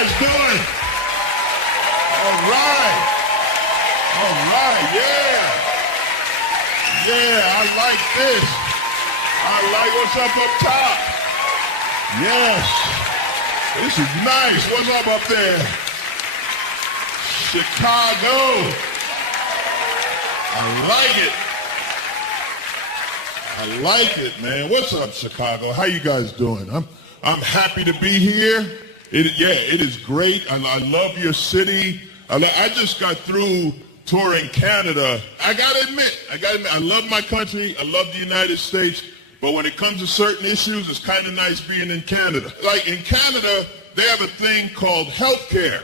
guys doing? All right. All right, yeah. Yeah, I like this. I like what's up top. Yes. This is nice. What's up there? Chicago. I like it. I like it, man. What's up, Chicago? How you guys doing? I'm happy to be here. It is great. I love your city. I just got through touring Canada. I gotta admit, I love my country. I love the United States. But when it comes to certain issues, it's kind of nice being in Canada. Like in Canada, they have a thing called health care.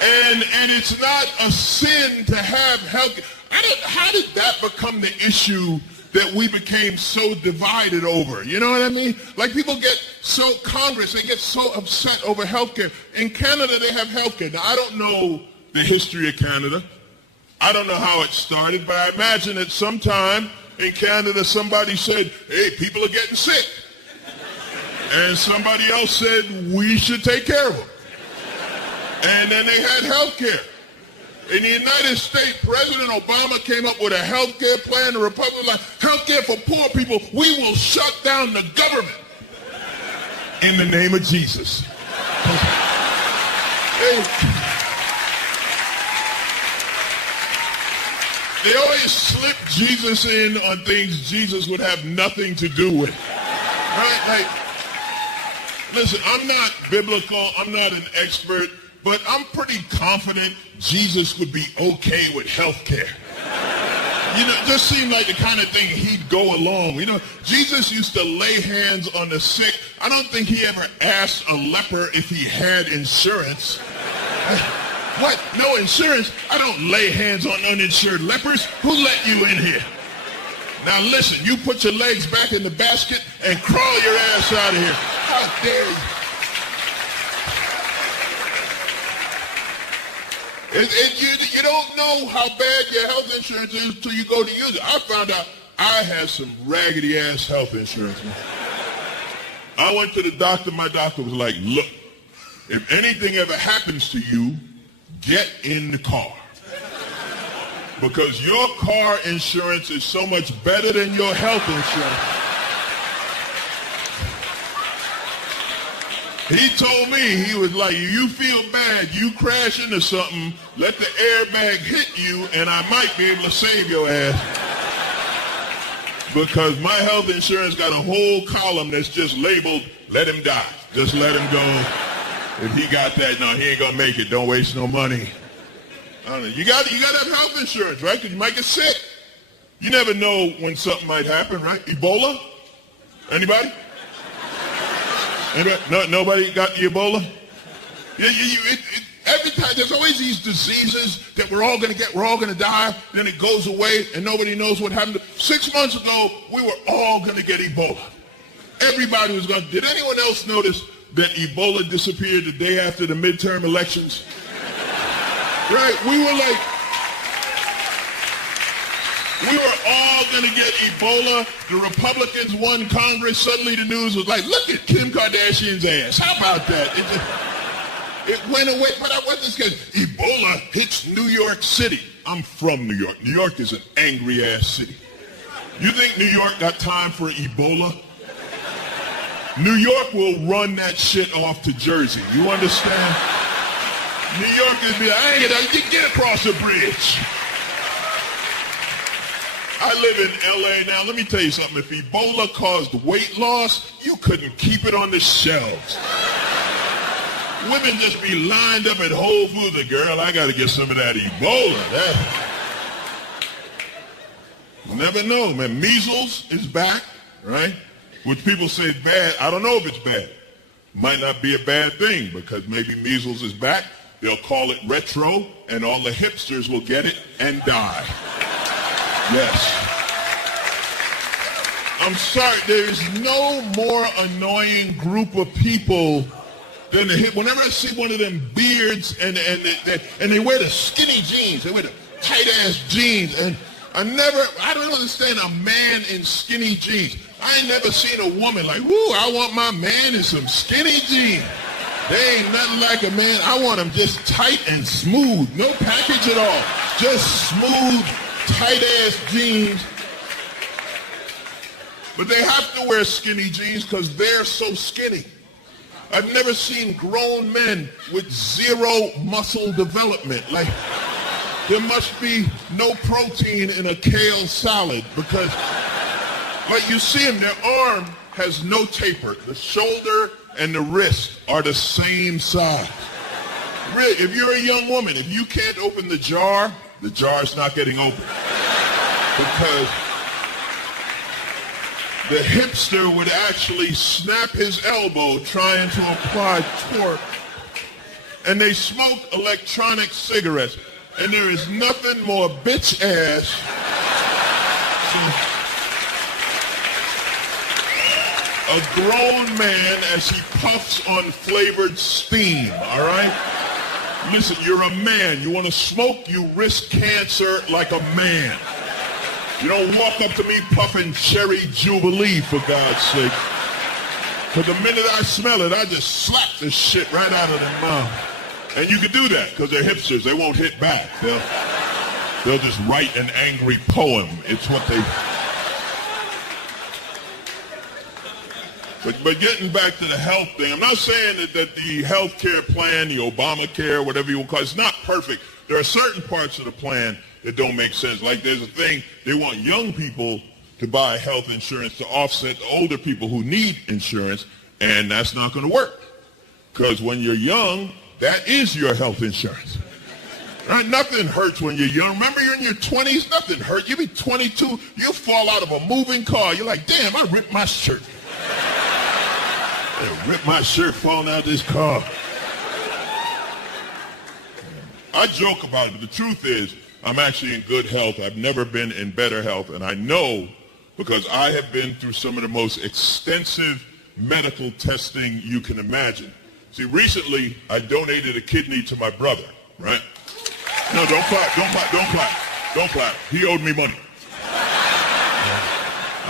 And it's not a sin to have health care. How did that become the issue that we became so divided over? You know what I mean? Like people get so, Congress, they get so upset over health care. In Canada, they have health care. Now, I don't know the history of Canada. I don't know how it started, but I imagine that sometime in Canada, somebody said, hey, people are getting sick. And somebody else said, we should take care of them. And then they had health care. In the United States, President Obama came up with a health care plan. The Republicans like, health care for poor people. We will shut down the government in the name of Jesus. They always slip Jesus in on things Jesus would have nothing to do with. Right? Like, listen, I'm not biblical. I'm not an expert. But I'm pretty confident Jesus would be okay with health care. You know, it just seemed like the kind of thing he'd go along. You know, Jesus used to lay hands on the sick. I don't think he ever asked a leper if he had insurance. What? No insurance? I don't lay hands on uninsured lepers. Who let you in here? Now listen, you put your legs back in the basket and crawl your ass out of here. How dare you? You don't know how bad your health insurance is until you go to use it. I found out I had some raggedy-ass health insurance. I went to the doctor. My doctor was like, look, if anything ever happens to you, get in the car. Because your car insurance is so much better than your health insurance. He told me, he was like, you feel bad, you crash into something, let the airbag hit you, and I might be able to save your ass. Because my health insurance got a whole column that's just labeled, let him die. Just let him go. If he got that, no, he ain't gonna make it. Don't waste no money. I don't know. You gotta have health insurance, right? Because you might get sick. You never know when something might happen, right? Ebola? Anybody? No, nobody got the Ebola? Every time, there's always these diseases that we're all going to get, we're all going to die, then it goes away, and nobody knows what happened. 6 months ago, we were all going to get Ebola. Everybody was going to. Did anyone else notice that Ebola disappeared the day after the midterm elections? Right? We were all going to get Ebola. The Republicans won Congress. Suddenly the news was like, look at Kim Kardashian's ass. How about that? It went away. But I wasn't scared. Ebola hits New York City. I'm from New York. New York is an angry-ass city. You think New York got time for Ebola? New York will run that shit off to Jersey. You understand? New York is be like, hey, get across the bridge. I live in LA now. Let me tell you something. If Ebola caused weight loss, you couldn't keep it on the shelves. Women just be lined up at Whole Foods. Girl, I got to get some of that Ebola. You never know, man. Measles is back, right? Which people say is bad. I don't know if it's bad. Might not be a bad thing because maybe measles is back. They'll call it retro, and all the hipsters will get it and die. Yes. I'm sorry, there is no more annoying group of people than the hip. Whenever I see one of them beards and they wear the skinny jeans, they wear the tight-ass jeans, and I don't understand a man in skinny jeans. I ain't never seen a woman like, woo, I want my man in some skinny jeans. They ain't nothing like a man. I want them just tight and smooth. No package at all. Just smooth, tight-ass jeans. But they have to wear skinny jeans because they're so skinny. I've never seen grown men with zero muscle development. Like, there must be no protein in a kale salad because, like, you see them, their arm has no taper. The shoulder and the wrist are the same size. Really, if you're a young woman, if you can't open the jar's not getting open. Because the hipster would actually snap his elbow trying to apply torque. And they smoke electronic cigarettes. And there is nothing more bitch ass a grown man as he puffs on flavored steam, all right? Listen, you're a man. You want to smoke, you risk cancer like a man. You don't walk up to me puffing cherry jubilee, for God's sake. Because the minute I smell it, I just slap this shit right out of their mouth. And you can do that because they're hipsters. They won't hit back. They'll just write an angry poem. It's what they... But getting back to the health thing, I'm not saying that the health care plan, the Obamacare, whatever you want to call it, it's not perfect. There are certain parts of the plan that don't make sense. Like there's a thing, they want young people to buy health insurance to offset the older people who need insurance, and that's not going to work. Because when you're young, that is your health insurance. Right? Nothing hurts when you're young. Remember, you're in your 20s, nothing hurts. You be 22, you fall out of a moving car. You're like, damn, I ripped my shirt. I ripped my shirt falling out of this car. I joke about it, but the truth is, I'm actually in good health. I've never been in better health, and I know because I have been through some of the most extensive medical testing you can imagine. See, recently, I donated a kidney to my brother, right? No, don't clap, don't clap, don't clap, don't clap. He owed me money.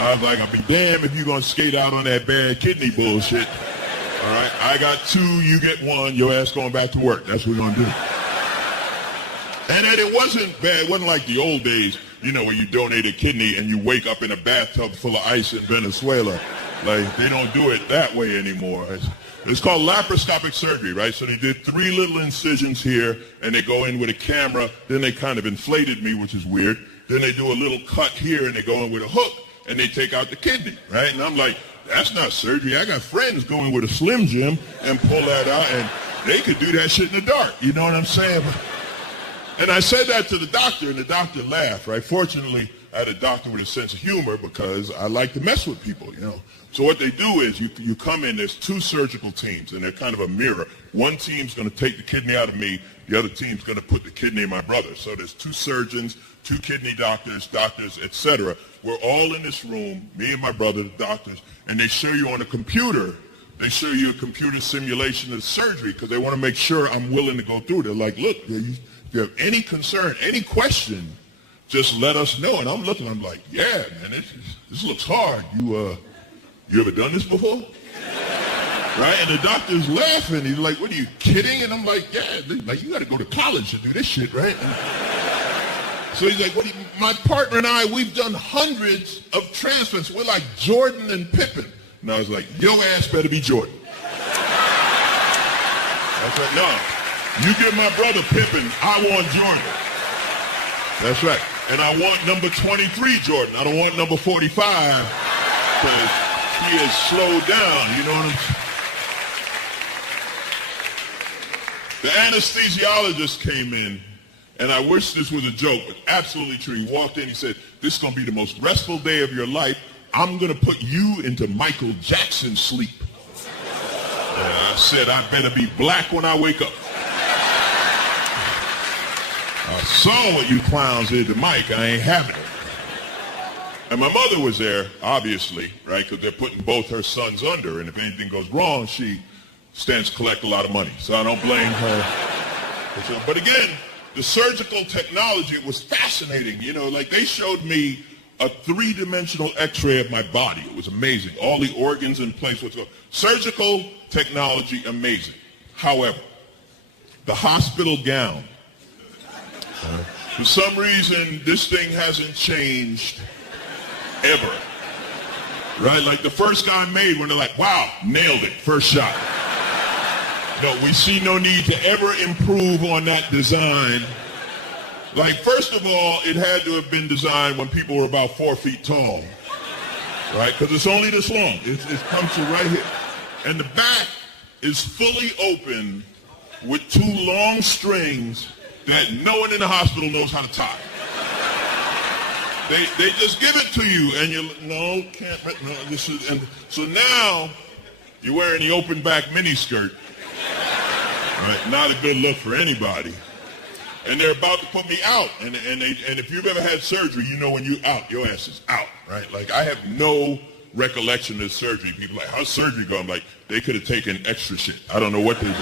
I was like, I'll be damned if you're going to skate out on that bad kidney bullshit. All right, I got 2, you get 1, your ass going back to work. That's what we're going to do. And then it wasn't bad. It wasn't like the old days, you know, where you donate a kidney and you wake up in a bathtub full of ice in Venezuela. Like, they don't do it that way anymore. It's called laparoscopic surgery, right? So they did 3 little incisions here, and they go in with a camera. Then they kind of inflated me, which is weird. Then they do a little cut here, and they go in with a hook, and they take out the kidney, right? And I'm like, that's not surgery. I got friends going with a Slim Jim and pull that out, and they could do that shit in the dark. You know what I'm saying? And I said that to the doctor, and the doctor laughed, right? Fortunately, I had a doctor with a sense of humor because I like to mess with people, you know. So what they do is you come in, there's 2 surgical teams, and they're kind of a mirror. One team's going to take the kidney out of me. The other team's going to put the kidney in my brother. So there's 2 surgeons, 2 kidney doctors, etc. We're all in this room, me and my brother, the doctors, and they show you on a computer. They show you a computer simulation of surgery because they want to make sure I'm willing to go through. They're like, look, if you have any concern, any question, just let us know. And I'm looking, I'm like, yeah, man, this looks hard. You ever done this before? Right? And the doctor's laughing. He's like, what, are you kidding? And I'm like, yeah, like, you got to go to college to do this shit, right? So he's like, my partner and I, we've done hundreds of transplants. We're like Jordan and Pippen. And I was like, your ass better be Jordan. That's right. No, you give my brother Pippen, I want Jordan. That's right. And I want number 23 Jordan. I don't want number 45 because he is slowed down. You know what I'm saying? The anesthesiologist came in, and I wish this was a joke, but absolutely true. He walked in, he said, this is going to be the most restful day of your life. I'm going to put you into Michael Jackson sleep. And I said, I better be black when I wake up. I saw what you clowns did to Mike. I ain't having it. And my mother was there, obviously, right, because they're putting both her sons under, and if anything goes wrong, she stands to collect a lot of money. So I don't blame her. But again, the surgical technology was fascinating. You know, like they showed me a 3-dimensional x-ray of my body. It was amazing. All the organs in place. Surgical technology, amazing. However, the hospital gown, for some reason, this thing hasn't changed ever. Right? Like the first guy made when they're like, wow, nailed it, first shot. No, we see no need to ever improve on that design. Like, first of all, it had to have been designed when people were about 4 feet tall. Right? Because it's only this long. It comes to right here. And the back is fully open with 2 long strings that no one in the hospital knows how to tie. They just give it to you, and no, can't, no, this is, and so now you're wearing the open back miniskirt. Right? Not a good look for anybody. And they're about to put me out, and if you've ever had surgery, you know when you're out, your ass is out, right? Like, I have no recollection of surgery. People are like, how's surgery go? I'm like, they could have taken extra shit. I don't know what they did.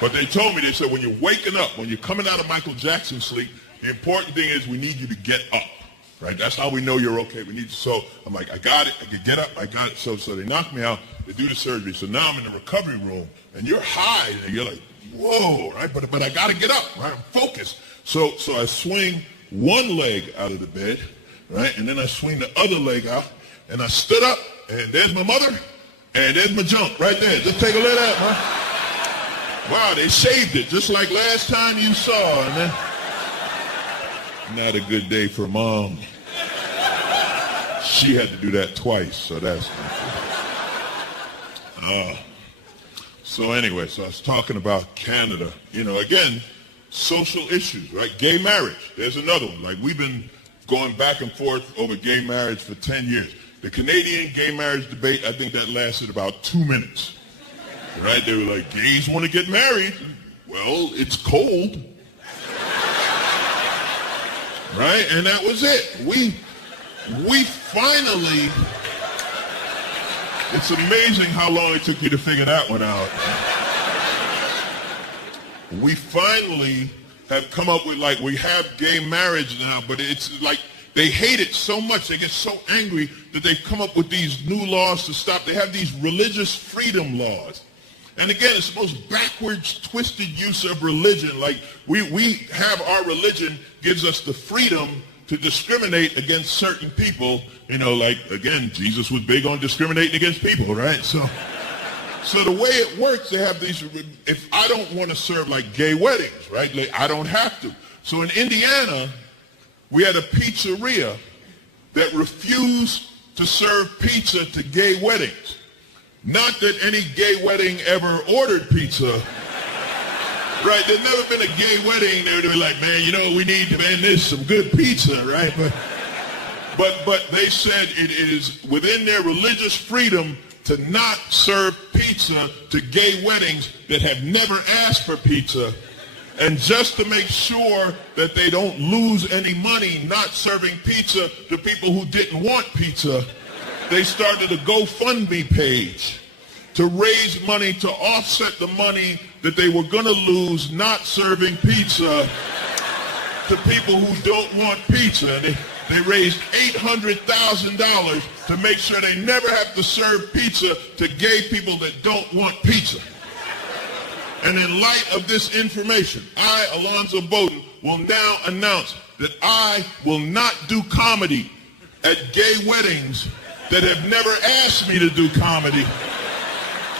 But they told me, they said, when you're waking up, when you're coming out of Michael Jackson's sleep, the important thing is we need you to get up, right? That's how we know you're okay. We need you. So I'm like, I got it. I can get up. I got it. So they knock me out. They do the surgery. So now I'm in the recovery room, and you're high, and you're like, whoa, right? But I got to get up, right? I'm focused. So I swing one leg out of the bed, right? And then I swing the other leg out, and I stood up, and there's my mother, and there's my junk right there. Just take a look at that, huh? Wow, they shaved it just like last time you saw. And then, not a good day for Mom. She had to do that twice, so that's so anyway, so I was talking about Canada. You know, again, social issues, right? Gay marriage, there's another one. Like, we've been going back and forth over gay marriage for 10 years. The Canadian gay marriage debate, I think that lasted about 2 minutes. Right? They were like, gays want to get married. Well, it's cold. Right? And that was it. We finally, it's amazing how long it took you to figure that one out. We finally have come up with, like, we have gay marriage now, but it's like they hate it so much, they get so angry that they've come up with these new laws to stop. They have these religious freedom laws. And again, it's the most backwards, twisted use of religion. Like, we have our religion gives us the freedom to discriminate against certain people. You know, like, again, Jesus was big on discriminating against people, right? So the way it works, they have these, if I don't want to serve, like, gay weddings, right? Like, I don't have to. So in Indiana, we had a pizzeria that refused to serve pizza to gay weddings. Not that any gay wedding ever ordered pizza. Right? There's never been a gay wedding there to be like, man, you know what we need, man, this some good pizza, right? But they said it is within their religious freedom to not serve pizza to gay weddings that have never asked for pizza. And just to make sure that they don't lose any money not serving pizza to people who didn't want pizza, they started a GoFundMe page to raise money to offset the money that they were going to lose not serving pizza to people who don't want pizza. They raised $800,000 to make sure they never have to serve pizza to gay people that don't want pizza. And in light of this information, I, Alonzo Bodden, will now announce that I will not do comedy at gay weddings that have never asked me to do comedy.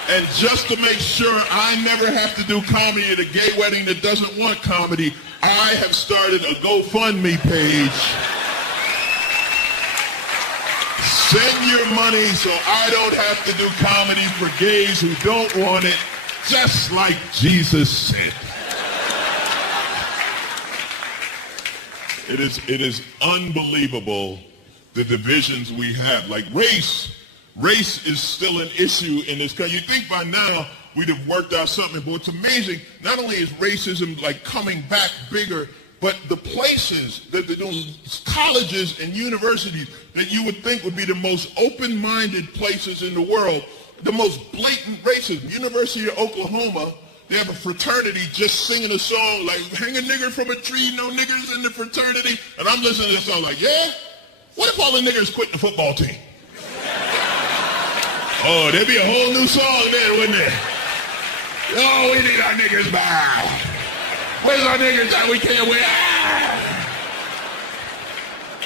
And just to make sure I never have to do comedy at a gay wedding that doesn't want comedy, I have started a GoFundMe page. Send your money so I don't have to do comedy for gays who don't want it, just like Jesus said. It is unbelievable the divisions we have. Like race is still an issue in this country. You think by now we'd have worked out something, but what's amazing, not only is racism like coming back bigger, but the places that they're doing, colleges and universities that you would think would be the most open-minded places in the world, the most blatant racism. University of Oklahoma, they have a fraternity just singing a song like, hang a nigger from a tree, no niggers in the fraternity. And I'm listening to this song like, yeah? What if all the niggers quit the football team? Oh, there'd be a whole new song there, wouldn't there? Oh, we need our niggas back. Where's our niggas that we can't win?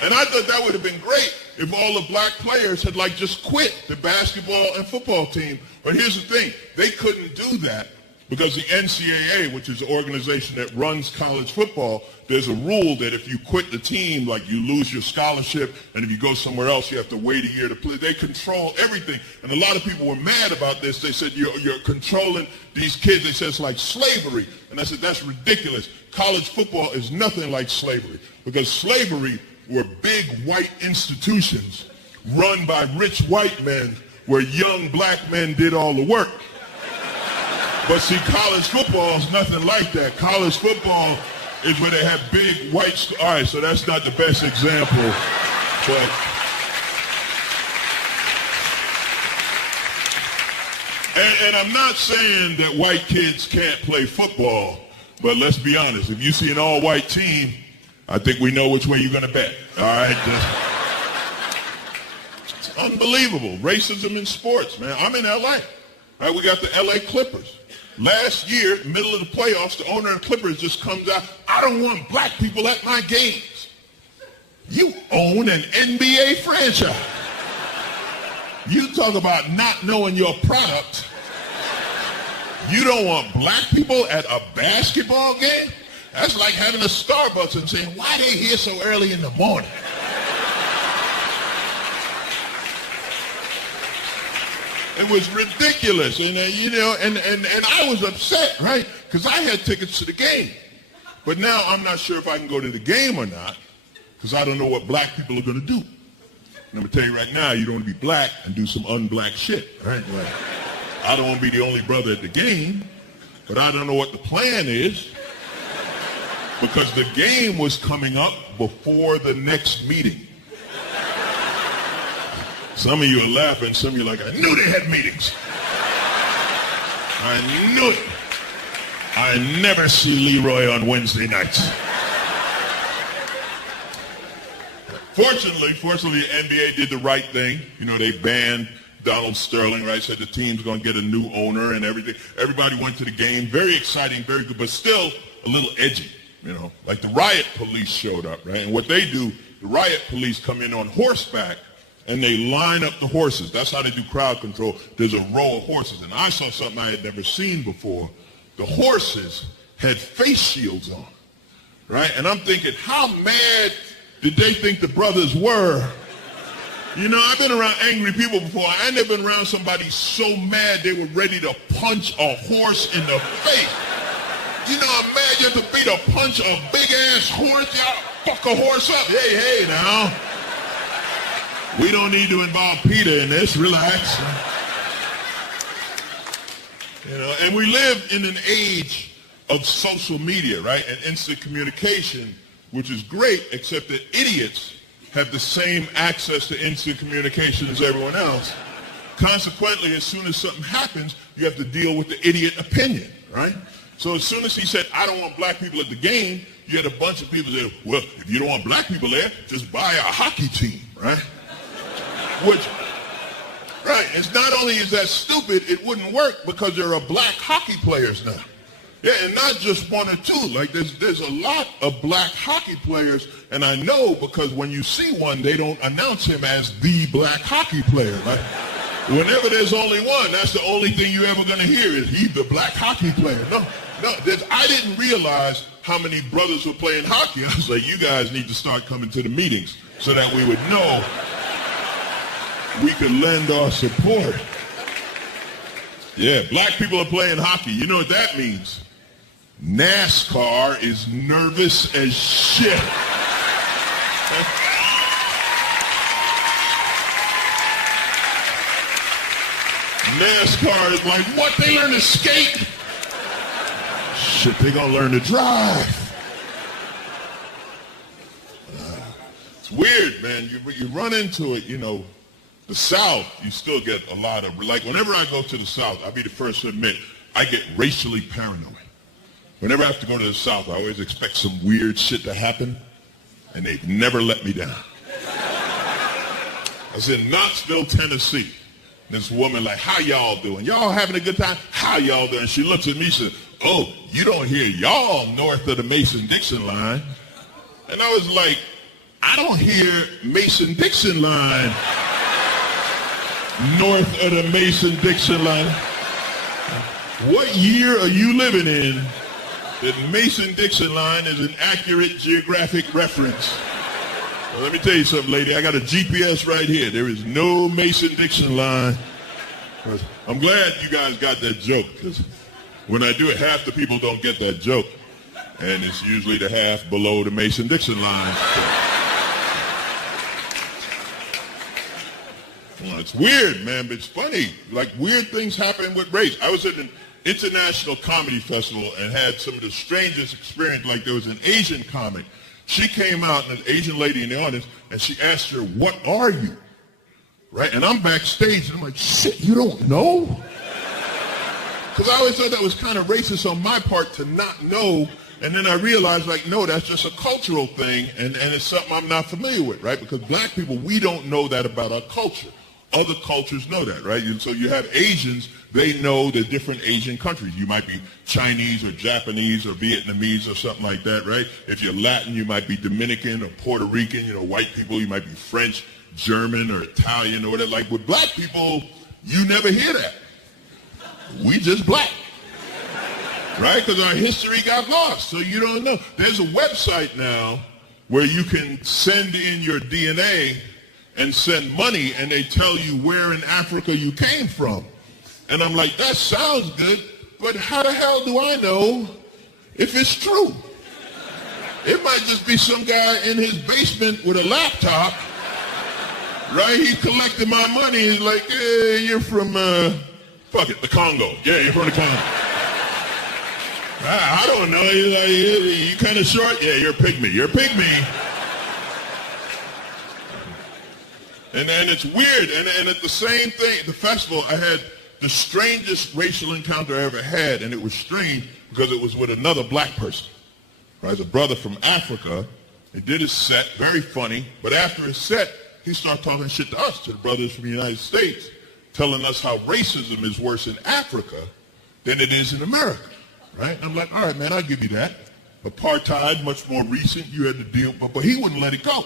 And I thought that would have been great if all the black players had like just quit the basketball and football team. But here's the thing, they couldn't do that because the NCAA, which is the organization that runs college football, there's a rule that if you quit the team, like you lose your scholarship, and if you go somewhere else, you have to wait a year to play. They control everything. And a lot of people were mad about this. They said, you're controlling these kids. They said it's like slavery. And I said, that's ridiculous. College football is nothing like slavery because slavery were big white institutions run by rich white men where young black men did all the work. But see, college football is nothing like that. College football is where they have big white... All right, so that's not the best example, but... And I'm not saying that white kids can't play football, but let's be honest. If you see an all-white team, I think we know which way you're going to bet. All right? It's unbelievable. Racism in sports, man. I'm in L.A. All right, we got the L.A. Clippers. Last year, middle of the playoffs, the owner of the Clippers just comes out, I don't want black people at my games. You own an NBA franchise. You talk about not knowing your product. You don't want black people at a basketball game? That's like having a Starbucks and saying, why they here so early in the morning? It was ridiculous, and and I was upset, right? Because I had tickets to the game. But now I'm not sure if I can go to the game or not, because I don't know what black people are going to do. And I'm going to tell you right now, you don't want to be black and do some unblack shit, right? I don't want to be the only brother at the game, but I don't know what the plan is, because the game was coming up before the next meeting. Some of you are laughing, some of you are like, I knew they had meetings. I knew it. I never see Leroy on Wednesday nights. Fortunately, the NBA did the right thing. You know, they banned Donald Sterling, right? Said the team's going to get a new owner and everything. Everybody went to the game. Very exciting, very good, but still a little edgy, you know. Like the riot police showed up, right? And what they do, the riot police come in on horseback and they line up the horses. That's how they do crowd control. There's a row of horses. And I saw something I had never seen before. The horses had face shields on, right? And I'm thinking, how mad did they think the brothers were? You know, I've been around angry people before. I ain't never been around somebody so mad they were ready to punch a horse in the face. You know how mad you have to be to punch a big-ass horse? Y'all fuck a horse up. Hey, now. We don't need to involve Peter in this. Relax. You know, and we live in an age of social media, right? And instant communication, which is great, except that idiots have the same access to instant communication as everyone else. Consequently, as soon as something happens, you have to deal with the idiot opinion, right? So as soon as he said, I don't want black people at the game, you had a bunch of people say, well, if you don't want black people there, just buy a hockey team, right? Which, right, it's not only is that stupid, it wouldn't work because there are black hockey players now. Yeah, and not just one or two. Like there's a lot of black hockey players, and I know because when you see one, they don't announce him as the black hockey player. Like whenever there's only one, that's the only thing you're ever gonna hear is he the black hockey player. No, I didn't realize how many brothers were playing hockey. I was like, you guys need to start coming to the meetings so that we would know we could lend our support. Yeah, black people are playing hockey. You know what that means? NASCAR is nervous as shit. NASCAR is like, what, they learn to skate? Shit, they gonna learn to drive. It's weird, man. You run into it, you know. The South, you still get a lot of, like whenever I go to the South, I'll be the first to admit, I get racially paranoid. Whenever I have to go to the South, I always expect some weird shit to happen, and they've never let me down. I was in Knoxville, Tennessee. This woman like, how y'all doing? Y'all having a good time? How y'all doing? She looks at me and says, oh, you don't hear y'all north of the Mason-Dixon line. And I was like, I don't hear Mason-Dixon line north of the Mason-Dixon line. What year are you living in that Mason-Dixon line is an accurate geographic reference? Well, let me tell you something, lady. I got a GPS right here. There is no Mason-Dixon line. I'm glad you guys got that joke, because when I do it, half the people don't get that joke. And it's usually the half below the Mason-Dixon line. Well, it's weird, man, but it's funny. Like, weird things happen with race. I was at an international comedy festival and had some of the strangest experience. Like, there was an Asian comic. She came out, and an Asian lady in the audience, and she asked her, what are you? Right? And I'm backstage, and I'm like, shit, you don't know? Because I always thought that was kind of racist on my part to not know. And then I realized, like, no, that's just a cultural thing, and it's something I'm not familiar with, right? Because black people, we don't know that about our culture. Other cultures know that, right? And so you have Asians, they know the different Asian countries. You might be Chinese or Japanese or Vietnamese or something like that, right? If you're Latin, you might be Dominican or Puerto Rican. You know, white people, you might be French, German, or Italian or whatever. Like with black people, you never hear that. We just black. Right? Because our history got lost, so you don't know. There's a website now where you can send in your DNA and send money, and they tell you where in Africa you came from. And I'm like, that sounds good, but how the hell do I know if it's true? It might just be some guy in his basement with a laptop, right? He collected my money. He's like, hey, you're from, the Congo. Yeah, you're from the Congo. I don't know. You kind of short? Yeah, you're a pygmy. You're a pygmy. And it's weird. And at the same thing, the festival, I had the strangest racial encounter I ever had, and it was strange because it was with another black person. Right? It's a brother from Africa. He did his set, very funny. But after his set, he started talking shit to us, to the brothers from the United States, telling us how racism is worse in Africa than it is in America. Right? I'm like, all right, man, I'll give you that. Apartheid, much more recent, you had to deal, but he wouldn't let it go.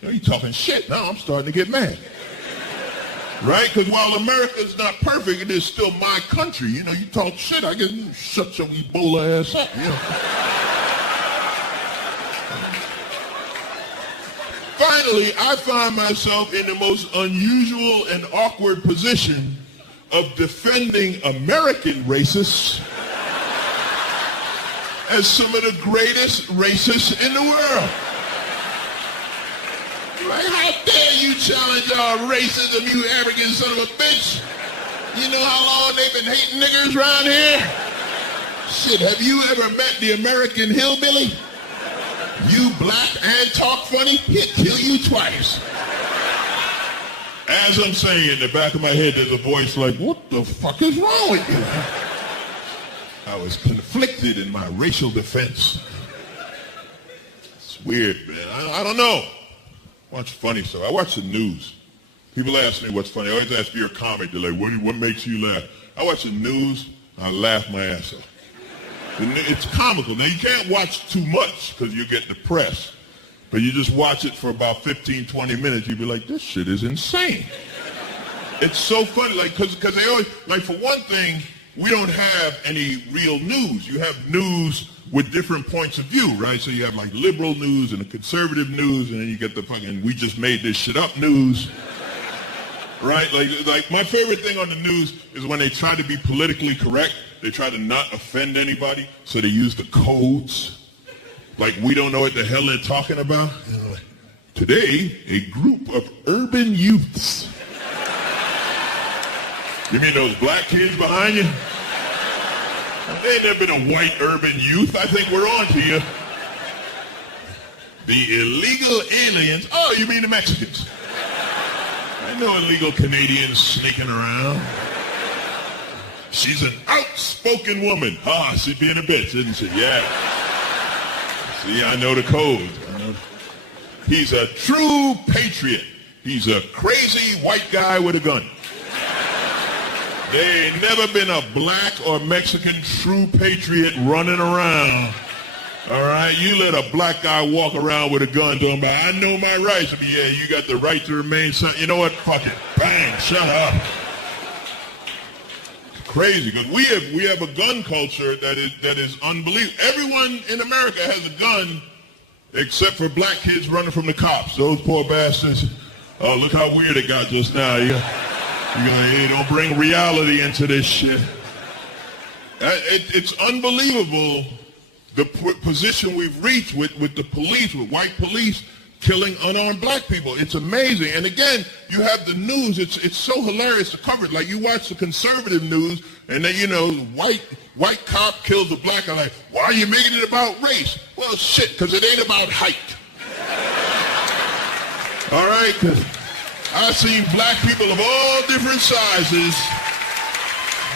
You know, you talking shit. Now I'm starting to get mad. Right? Because while America's not perfect, it is still my country. You know, you talk shit, I get, shut your Ebola ass up. You know? Finally, I find myself in the most unusual and awkward position of defending American racists as some of the greatest racists in the world. Like, how dare you challenge our racism, you arrogant son of a bitch? You know how long they've been hating niggers around here? Shit, have you ever met the American hillbilly? You black and talk funny, he'll kill you twice. As I'm saying, in the back of my head, there's a voice like, what the fuck is wrong with you? I was conflicted in my racial defense. It's weird, man. I don't know. I watch funny stuff. I watch the news. People ask me what's funny. I always ask, you're a comic. They're like, what makes you laugh? I watch the news. I laugh my ass off. It's comical. Now, you can't watch too much because you get depressed. But you just watch it for about 15, 20 minutes. You'll be like, this shit is insane. It's so funny. Like, because they always, like, for one thing, we don't have any real news. You have news with different points of view, right? So you have like liberal news and the conservative news, and then you get the fucking we just made this shit up news, right? Like my favorite thing on the news is when they try to be politically correct. They try to not offend anybody, so they use the codes. Like we don't know what the hell they're talking about. You know, like, today, a group of urban youths. You mean those black kids behind you? There ain't never been a white urban youth. I think we're on to you. The illegal aliens. Oh, you mean the Mexicans? I know illegal Canadians sneaking around. She's an outspoken woman. Ah, she's being a bitch, isn't she? Yeah. See, I know the code. He's a true patriot. He's a crazy white guy with a gun. There ain't never been a black or Mexican true patriot running around. All right, you let a black guy walk around with a gun talking about, I know my rights. I mean, yeah, you got the right to remain silent. You know what? Fuck it. Bang, shut up. It's crazy, because we have a gun culture that is unbelievable. Everyone in America has a gun except for black kids running from the cops. Those poor bastards. Oh, look how weird it got just now. You don't bring reality into this shit. It's unbelievable the position we've reached with the police, with white police killing unarmed black people. It's amazing. And again, you have the news. It's so hilarious to cover it. Like, you watch the conservative news, and then, white cop kills a black guy. Like, why are you making it about race? Well, shit, because it ain't about height. All right, because I've seen black people of all different sizes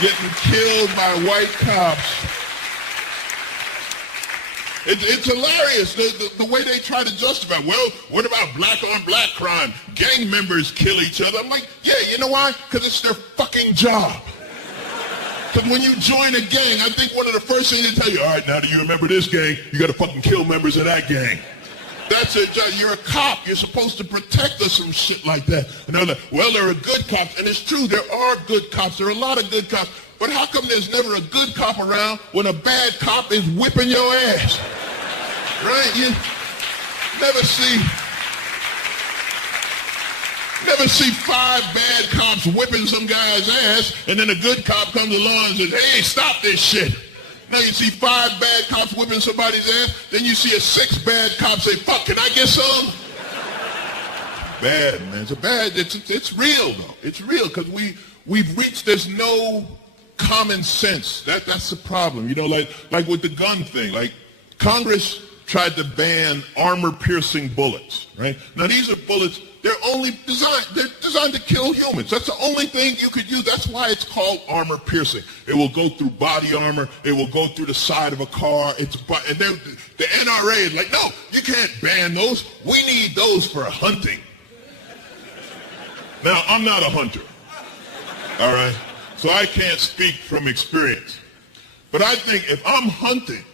getting killed by white cops. It's hilarious, the way they try to justify. Well, what about black on black crime? Gang members kill each other. I'm like, yeah, you know why? Because it's their fucking job. Because when you join a gang, I think one of the first things they tell you, all right, now do you remember this gang? You got to fucking kill members of that gang. That's it. You're a cop. You're supposed to protect us from shit like that. And they're like, well, there are good cops. And it's true, there are good cops. There are a lot of good cops. But how come there's never a good cop around when a bad cop is whipping your ass? Right? You never see 5 bad cops whipping some guy's ass, and then a good cop comes along and says, hey, stop this shit. Now you see 5 bad cops whipping somebody's ass, then you see a 6 bad cops say, fuck, can I get some? Bad, man. It's real, though. It's real, because we've reached, there's no common sense. That's the problem. Like with the gun thing. Like, Congress tried to ban armor-piercing bullets, right? Now, these are bullets, they're designed to kill humans. That's the only thing you could use. That's why it's called armor-piercing. It will go through body armor. It will go through the side of a car. And then the NRA is like, no, you can't ban those. We need those for hunting. Now, I'm not a hunter, all right? So I can't speak from experience. But I think if I'm hunting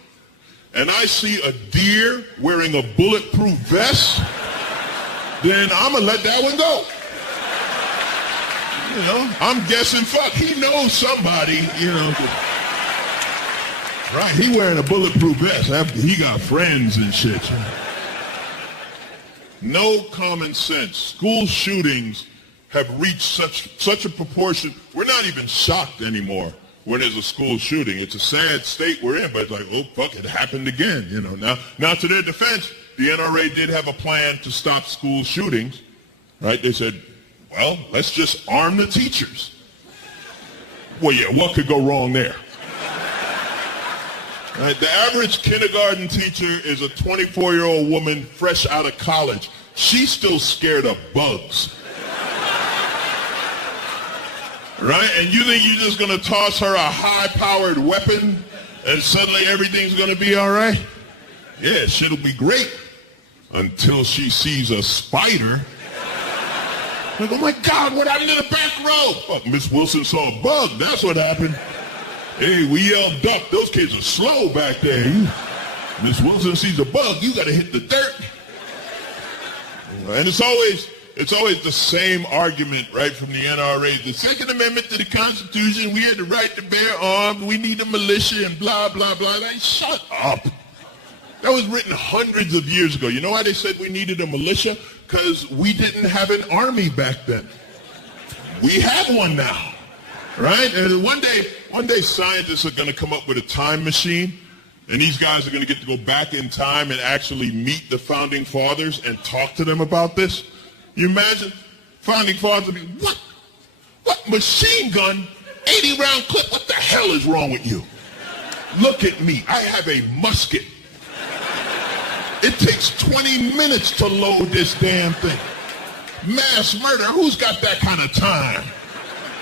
and I see a deer wearing a bulletproof vest, then I'm going to let that one go. I'm guessing, fuck, he knows somebody, Right, he wearing a bulletproof vest. He got friends and shit. No common sense. School shootings have reached such a proportion. We're not even shocked anymore when there's a school shooting. It's a sad state we're in, but it's like, oh, fuck, it happened again. Now to their defense, the NRA did have a plan to stop school shootings, right? They said, well, let's just arm the teachers. Well, yeah, what could go wrong there? Right, the average kindergarten teacher is a 24-year-old woman fresh out of college. She's still scared of bugs. Right? And you think you're just going to toss her a high-powered weapon and suddenly everything's going to be all right? Yeah, shit'll be great until she sees a spider. Like, oh my God, what happened to the back row? Fuck, Miss Wilson saw a bug. That's what happened. Hey, we yelled duck. Those kids are slow back there. Miss Wilson sees a bug, you got to hit the dirt. And it's always the same argument, right, from the NRA. The Second Amendment to the Constitution, we had the right to bear arms, we need a militia, and blah, blah, blah. Like, shut up. That was written hundreds of years ago. You know why they said we needed a militia? Because we didn't have an army back then. We have one now, right? And one day scientists are going to come up with a time machine, and these guys are going to get to go back in time and actually meet the Founding Fathers and talk to them about this. You imagine Founding Fathers would be, what machine gun, 80-round clip, what the hell is wrong with you? Look at me, I have a musket. It takes 20 minutes to load this damn thing. Mass murder, who's got that kind of time?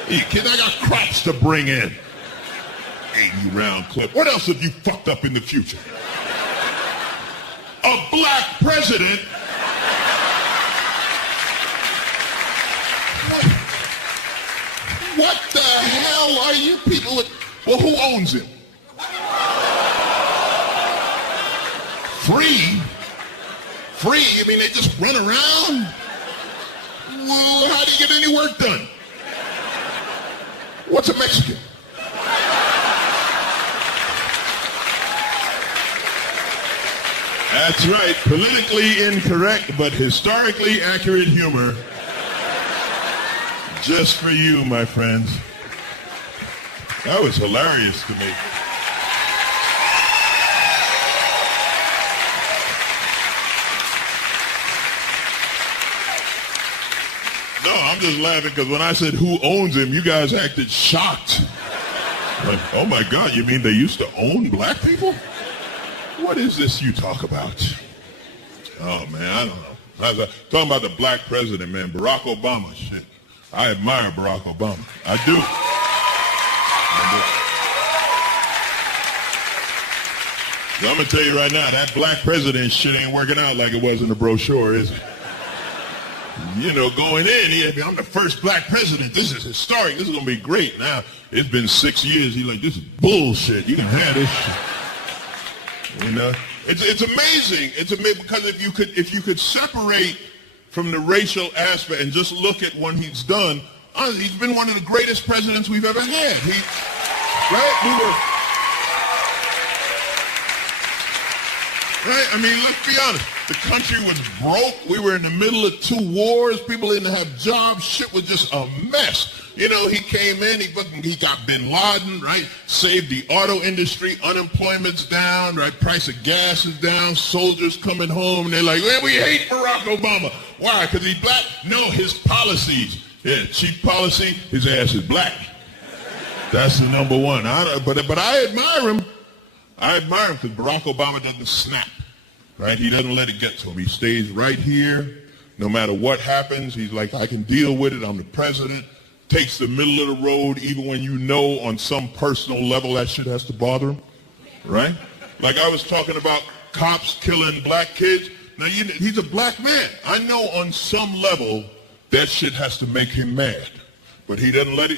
Hey, kid, I got crops to bring in. 80-round clip. What else have you fucked up in the future? A black president. What the hell are you people with? Well, who owns him? Free? Free? I mean, they just run around? Well, how do you get any work done? What's a Mexican? That's right. Politically incorrect, but historically accurate humor. Just for you, my friends. That was hilarious to me. No, I'm just laughing because when I said who owns him, you guys acted shocked. Like, oh my God, you mean they used to own black people? What is this you talk about? Oh man, I don't know. I was talking about the black president, man, Barack Obama. Shit, I admire Barack Obama. I do. So I'm gonna tell you right now, that black president shit ain't working out like it was in the brochure, is it? You know, going in, I'm the first black president. This is historic. This is gonna be great. Now it's been 6 years. He's like, this is bullshit. You can have this shit. You know, it's amazing. It's amazing because if you could separate from the racial aspect and just look at what he's done, he's been one of the greatest presidents we've ever had. Right? I mean, let's be honest. The country was broke. We were in the middle of 2 wars. People didn't have jobs. Shit was just a mess. You know, he came in, he got bin Laden, right? Saved the auto industry. Unemployment's down, right? Price of gas is down. Soldiers coming home, and they're like, well, we hate Barack Obama. Why? Because he's black? No, his policies. Yeah, cheap policy, his ass is black. That's the number one. But I admire him. I admire him because Barack Obama doesn't snap, right? He doesn't let it get to him. He stays right here. No matter what happens, he's like, I can deal with it. I'm the president. Takes the middle of the road, even when you know on some personal level that shit has to bother him, right? Like I was talking about cops killing black kids. Now, he's a black man. I know on some level that shit has to make him mad. But he doesn't let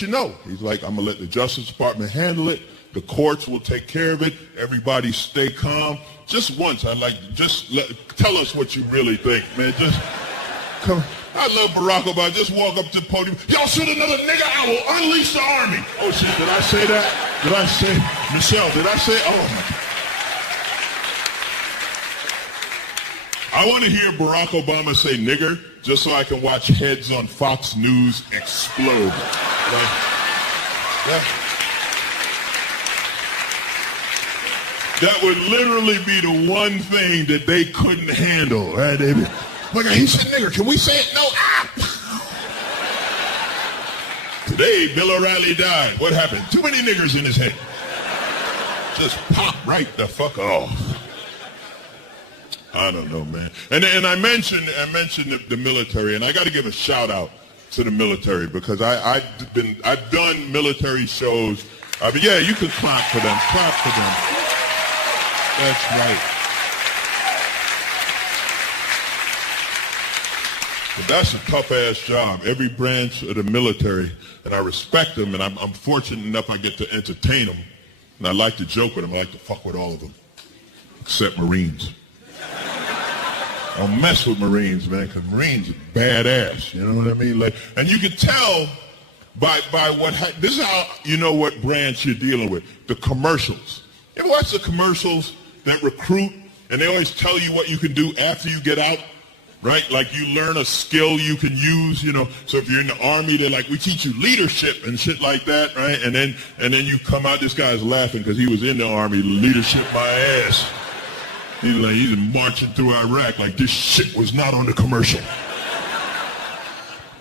you know. He's like, I'm going to let the Justice Department handle it. The courts will take care of it. Everybody stay calm. Just once, tell us what you really think, man. Just come. I love Barack Obama. Just walk up to the podium. Y'all shoot another nigga, I will unleash the army. Oh shit, did I say that? Did I say, Michelle, did I say, oh my God. I want to hear Barack Obama say nigger just so I can watch heads on Fox News explode. That would literally be the one thing that they couldn't handle, right? Oh my God, he said nigger. Can we say it? No. Ah! Today, Bill O'Reilly died. What happened? Too many niggers in his head. Just pop right the fuck off. I don't know, man. And I mentioned the military, and I got to give a shout out to the military because I've done military shows. Yeah, you can clap for them. Clap for them. That's right. But that's a tough-ass job. Every branch of the military, and I respect them, and I'm fortunate enough I get to entertain them, and I like to joke with them. I like to fuck with all of them, except Marines. I don't mess with Marines, man, because Marines are badass. You know what I mean? Like, and you can tell by this is how you know what branch you're dealing with. The commercials. You ever watch the commercials that recruit, and they always tell you what you can do after you get out? Right? Like you learn a skill you can use, you know. So if you're in the Army, they're like, we teach you leadership and shit like that, right? And then you come out, this guy's laughing because he was in the Army, leadership my ass. He's marching through Iraq like this shit was not on the commercial.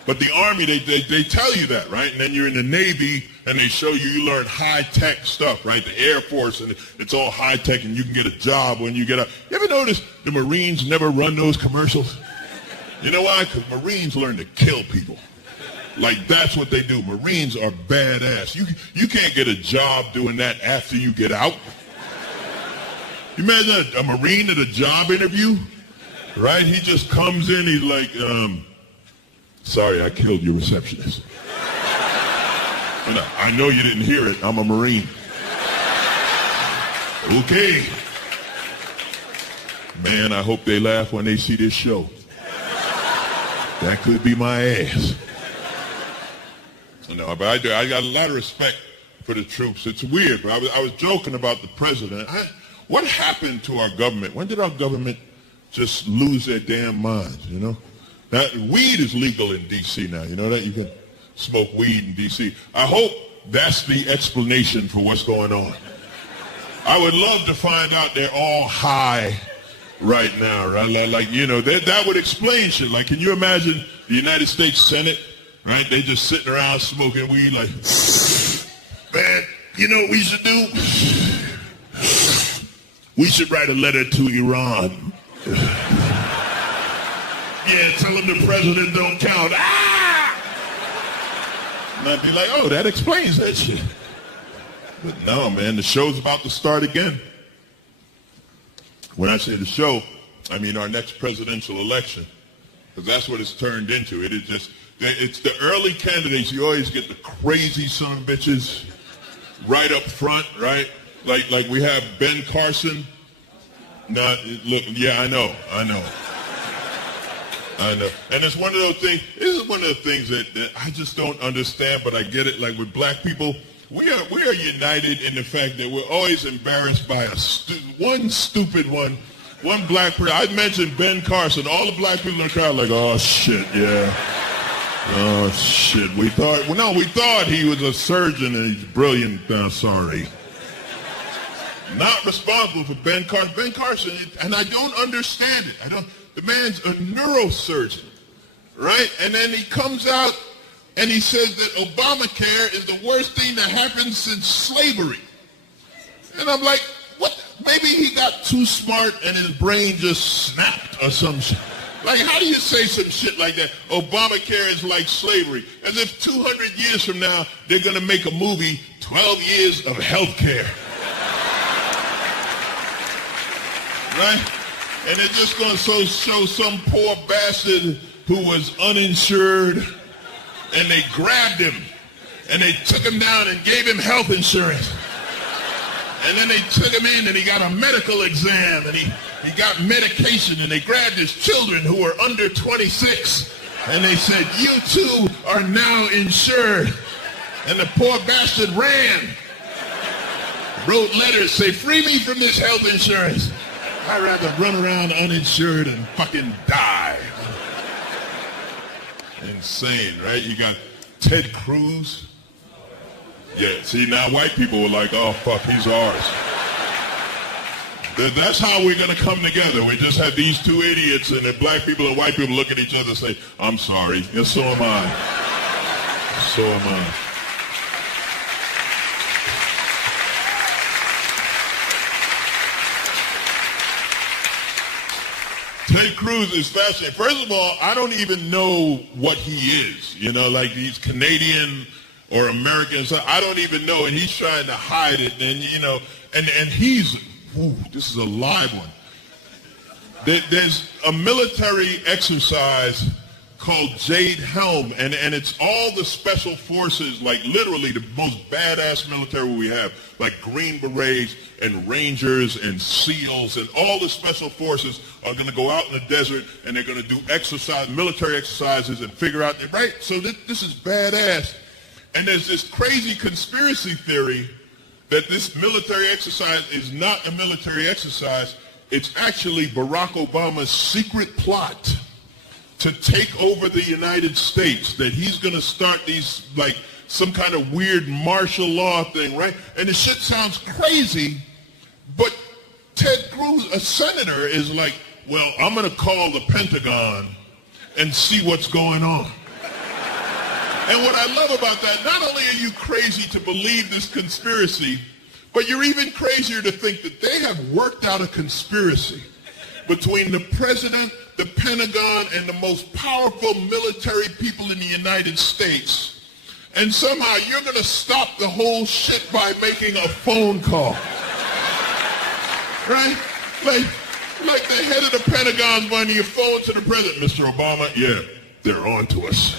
But the Army, they tell you that, right? And then you're in the Navy and they show you learn high-tech stuff, right? The Air Force, and it's all high-tech and you can get a job when you get out. You ever notice the Marines never run those commercials? You know why? Because Marines learn to kill people. Like, that's what they do. Marines are badass. You can't get a job doing that after you get out. You imagine a Marine at a job interview, right? He just comes in, he's like, sorry, I killed your receptionist. I know you didn't hear it. I'm a Marine. Okay. Man, I hope they laugh when they see this show. That could be my ass. No, but I got a lot of respect for the troops. It's weird, but I was joking about the president. What happened to our government? When did our government just lose their damn minds, you know? Now, weed is legal in D.C. now. You know that? You can smoke weed in D.C. I hope that's the explanation for what's going on. I would love to find out they're all high right now, right? Like you know, that would explain shit. Like, can you imagine the United States Senate, right? They just sitting around smoking weed like, man, you know what we should do? We should write a letter to Iran. Yeah, tell them the president don't count. Ah! And I'd be like, oh, that explains that shit. But no, man, the show's about to start again. When I say the show, I mean our next presidential election, because that's what it's turned into. It's the early candidates. You always get the crazy son of bitches right up front, right? Like we have Ben Carson. No, look, yeah, I know. And it's one of those things, this is one of the things that I just don't understand, but I get it. Like with black people, we are united in the fact that we're always embarrassed by one stupid one black person. I mentioned Ben Carson. All the black people in the crowd like, oh shit, yeah. Oh shit, we thought he was a surgeon and he's brilliant. Sorry. Not responsible for Ben Carson. Ben Carson, and I don't understand it. The man's a neurosurgeon, right? And then he comes out and he says that Obamacare is the worst thing that happened since slavery. And I'm like, what? Maybe he got too smart and his brain just snapped or some shit. Like, how do you say some shit like that? Obamacare is like slavery. As if 200 years from now, they're going to make a movie, 12 Years of Health Care. Right? And they're just going to show some poor bastard who was uninsured, and they grabbed him, and they took him down and gave him health insurance. And then they took him in, and he got a medical exam, and he got medication, and they grabbed his children who were under 26, and they said, you too are now insured. And the poor bastard ran, wrote letters, say, free me from this health insurance. I'd rather run around uninsured and fucking die. Insane, right? You got Ted Cruz. Yeah, see, now white people were like, oh, fuck, he's ours. That's how we're going to come together. We just have these two idiots, and then black people and white people look at each other and say, I'm sorry. And so am I. So am I. Ted Cruz is fascinating. First of all, I don't even know what he is. You know, like he's Canadian or American. So I don't even know, and he's trying to hide it. And you know, and he's, this is a live one. There's a military exercise called Jade Helm, and it's all the special forces, like literally the most badass military we have, like Green Berets and Rangers and SEALs, and all the special forces are going to go out in the desert, and they're going to do military exercises and figure out, right? So this is badass. And there's this crazy conspiracy theory that this military exercise is not a military exercise. It's actually Barack Obama's secret plot to take over the United States, that he's going to start these, like, some kind of weird martial law thing, right? And the shit sounds crazy, but Ted Cruz, a senator, is like, well, I'm going to call the Pentagon and see what's going on. And what I love about that, not only are you crazy to believe this conspiracy, but you're even crazier to think that they have worked out a conspiracy between the president, the Pentagon, and the most powerful military people in the United States. And somehow you're going to stop the whole shit by making a phone call. Right? Like the head of the Pentagon's running your phone to the president. Mr. Obama, yeah, they're on to us.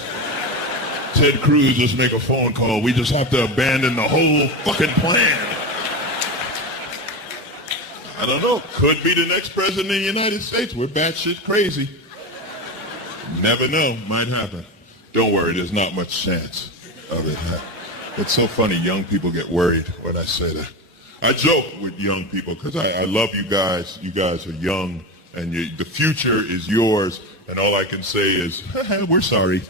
Ted Cruz just make a phone call. We just have to abandon the whole fucking plan. I don't know. Could be the next president of the United States. We're batshit crazy. Never know. Might happen. Don't worry. There's not much chance of it. It's so funny. Young people get worried when I say that. I joke with young people because I love you guys. You guys are young, and the future is yours. And all I can say is, we're sorry.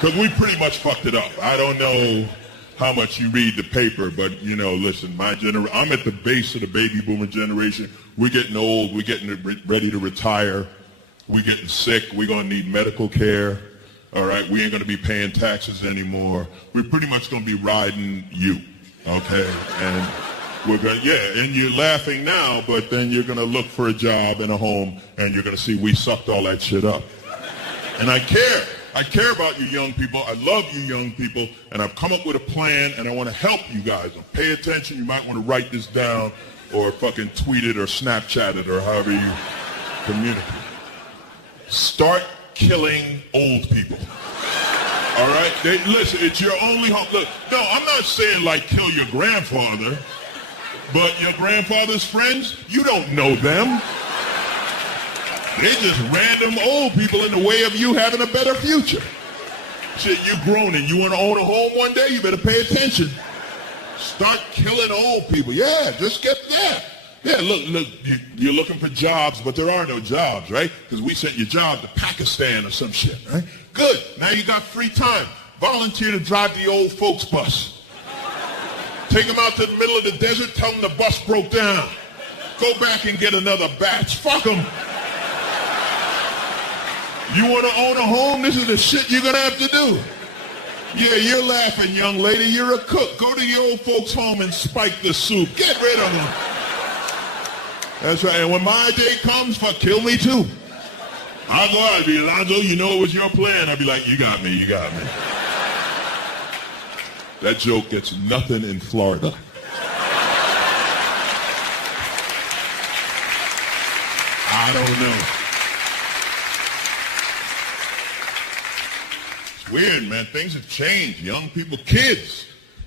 Because we pretty much fucked it up. I don't know how much you read the paper, but, listen, I'm at the base of the baby boomer generation. We're getting old. We're getting ready to retire. We're getting sick. We're going to need medical care. All right? We ain't going to be paying taxes anymore. We're pretty much going to be riding you, okay? And we're going to, and you're laughing now, but then you're going to look for a job and a home, and you're going to see we sucked all that shit up. And I care. I care about you young people. I love you young people. And I've come up with a plan, and I want to help you guys. So pay attention. You might want to write this down or fucking tweet it or Snapchat it or however you communicate. Start killing old people. All right? Listen, it's your only hope. Look, no, I'm not saying like kill your grandfather, but your grandfather's friends, you don't know them. They're just random old people in the way of you having a better future. Shit, you grown and you want to own a home one day, you better pay attention. Start killing old people. Yeah, just get that. Yeah, look, you're looking for jobs, but there are no jobs, right? Because we sent your job to Pakistan or some shit, right? Good. Now you got free time. Volunteer to drive the old folks bus. Take them out to the middle of the desert, tell them the bus broke down. Go back and get another batch. Fuck them. You want to own a home? This is the shit you're going to have to do. Yeah, you're laughing, young lady. You're a cook. Go to your old folks' home and spike the soup. Get rid of them. That's right. And when my day comes, fuck, kill me too. I'll go out and be, Alonzo, you know it was your plan. I'll be like, you got me. That joke gets nothing in Florida. I don't know. Weird, man. Things have changed. Young people, kids.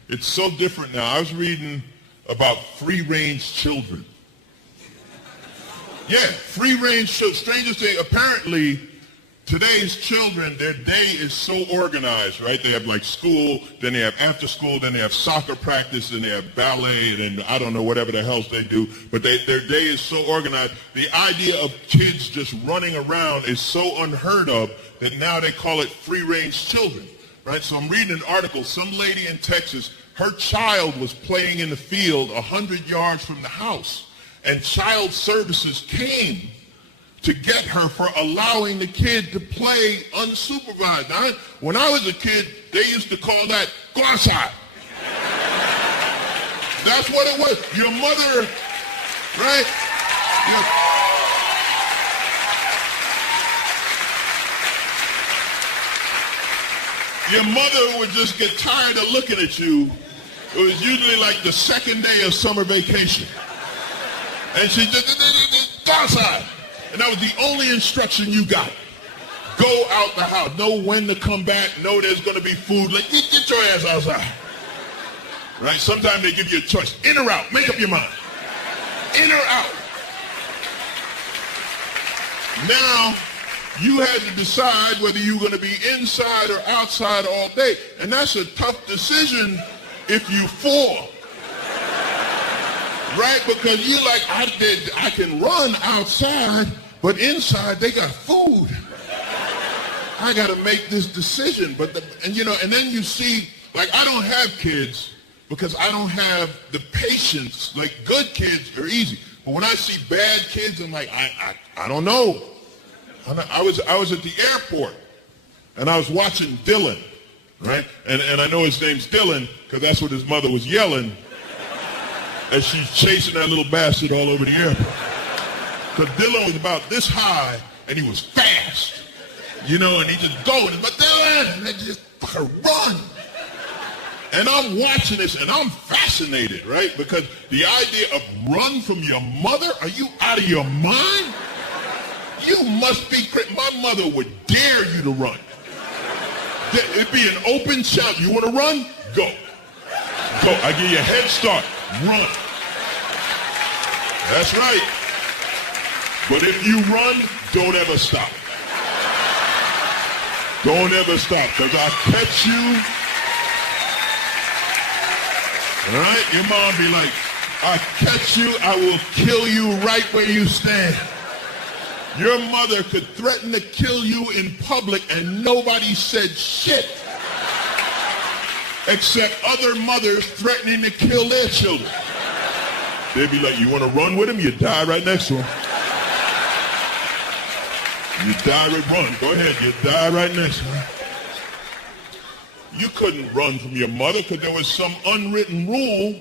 It's so different now. I was reading about free-range children. Yeah, free-range children. Strangest thing, apparently, today's children, their day is so organized, right? They have like school, then they have after school, then they have soccer practice, then they have ballet, and then I don't know, whatever the hell they do. But their day is so organized. The idea of kids just running around is so unheard of that now they call it free-range children, right? So I'm reading an article. Some lady in Texas, her child was playing in the field 100 yards from the house, and child services came to get her for allowing the kid to play unsupervised. Now, when I was a kid, they used to call that go outside. That's what it was. Your mother, right? Your mother would just get tired of looking at you. It was usually like the second day of summer vacation. And she just, go outside. And that was the only instruction you got. Go out the house. Know when to come back. Know there's going to be food. Like, get your ass outside. Right? Sometimes they give you a choice. In or out. Make up your mind. In or out. Now, you had to decide whether you were going to be inside or outside all day. And that's a tough decision if you fall. Right? Because you're like, I can run outside, but inside they got food. I got to make this decision. And then you see, like, I don't have kids because I don't have the patience. Like, good kids are easy. But when I see bad kids, I'm like, I don't know. I was at the airport, and I was watching Dylan, right? And I know his name's Dylan because that's what his mother was yelling as she's chasing that little bastard all over the airport. Because Dylan was about this high, and he was fast, and he just going, but Dylan, and they just fucking run. And I'm watching this, and I'm fascinated, right? Because the idea of run from your mother, are you out of your mind? You must be crazy. My mother would dare you to run. It'd be an open challenge. You want to run? Go. Go. I give you a head start. Run. That's right. But if you run, don't ever stop. Don't ever stop, because I'll catch you. All right? Your mom be like, I'll catch you, I will kill you right where you stand. Your mother could threaten to kill you in public and nobody said shit. Except other mothers threatening to kill their children. They'd be like, you want to run with him? You die right next to him. You die right, run. Go ahead, you die right next to him. You couldn't run from your mother because there was some unwritten rule